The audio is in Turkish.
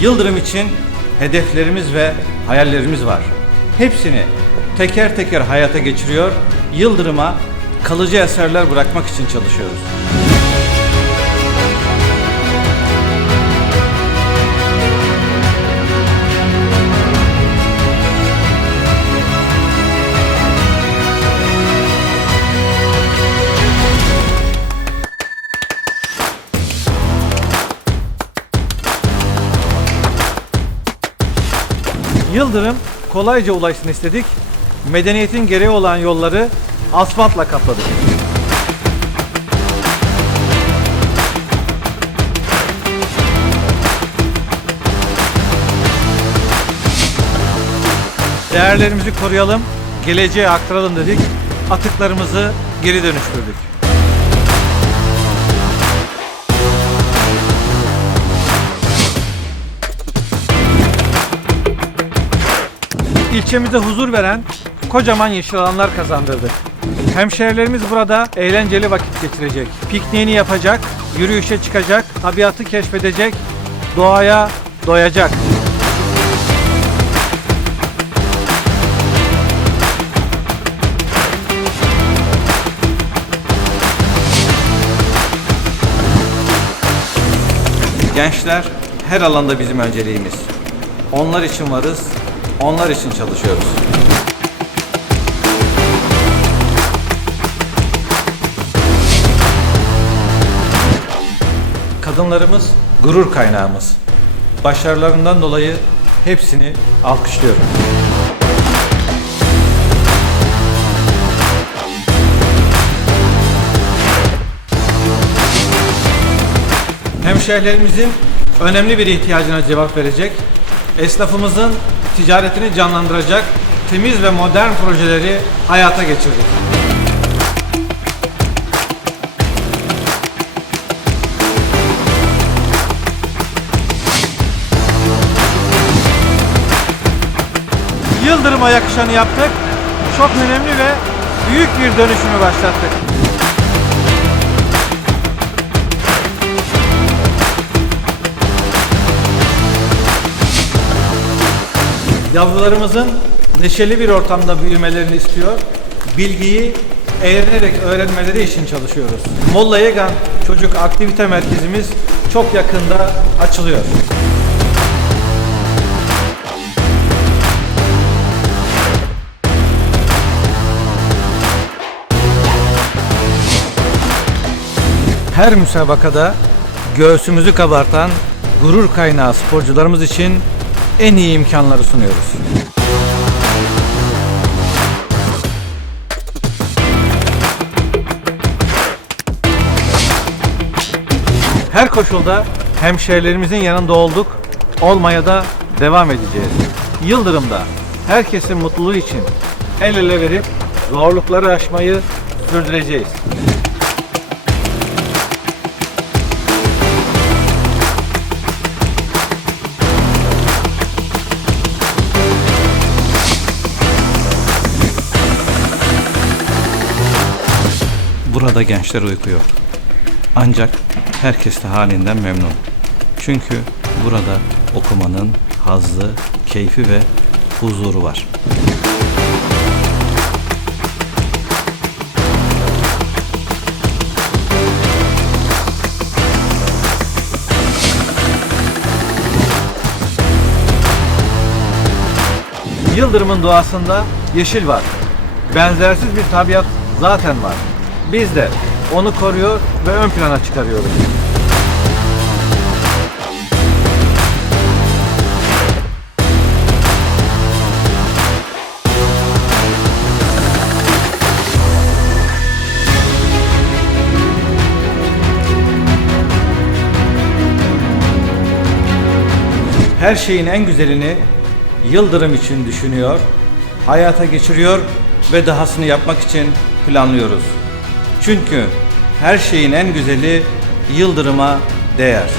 Yıldırım için hedeflerimiz ve hayallerimiz var. Hepsini teker teker hayata geçiriyor, Yıldırım'a kalıcı eserler bırakmak için çalışıyoruz. Yıldırım kolayca ulaşsın istedik. Medeniyetin gereği olan yolları asfaltla kapladık. Değerlerimizi koruyalım, geleceğe aktaralım dedik. Atıklarımızı geri dönüştürdük. İlçemize huzur veren kocaman yeşil alanlar kazandırdık. Hemşehrilerimiz burada eğlenceli vakit geçirecek. Pikniğini yapacak, yürüyüşe çıkacak, tabiatı keşfedecek, doğaya doyacak. Gençler her alanda bizim önceliğimiz. Onlar için varız, onlar için çalışıyoruz. Kadınlarımız gurur kaynağımız. Başarılarından dolayı hepsini alkışlıyorum. Hemşehrilerimizin önemli bir ihtiyacına cevap verecek, esnafımızın ticaretini canlandıracak temiz ve modern projeleri hayata geçirdik. Yıldırım'a yakışanı yaptık. Çok önemli ve büyük bir dönüşümü başlattık. Yavrularımızın neşeli bir ortamda büyümelerini istiyor. Bilgiyi eğlenerek öğrenmeleri için çalışıyoruz. Molla Yegan Çocuk Aktivite Merkezimiz çok yakında açılıyor. Her müsabakada göğsümüzü kabartan gurur kaynağı sporcularımız için en iyi imkanları sunuyoruz. Her koşulda hemşehrilerimizin yanında olduk, olmaya da devam edeceğiz. Yıldırım'da herkesin mutluluğu için el ele verip zorlukları aşmayı sürdüreceğiz. Burada gençler uyku yok. Ancak herkes de halinden memnun. Çünkü burada okumanın hazzı, keyfi ve huzuru var. Yıldırım'ın doğasında yeşil var. Benzersiz bir tabiat zaten var. Biz de onu koruyor ve ön plana çıkarıyoruz. Her şeyin en güzelini Yıldırım için düşünüyor, hayata geçiriyor ve dahasını yapmak için planlıyoruz. Çünkü her şeyin en güzeli Yıldırım'a değer.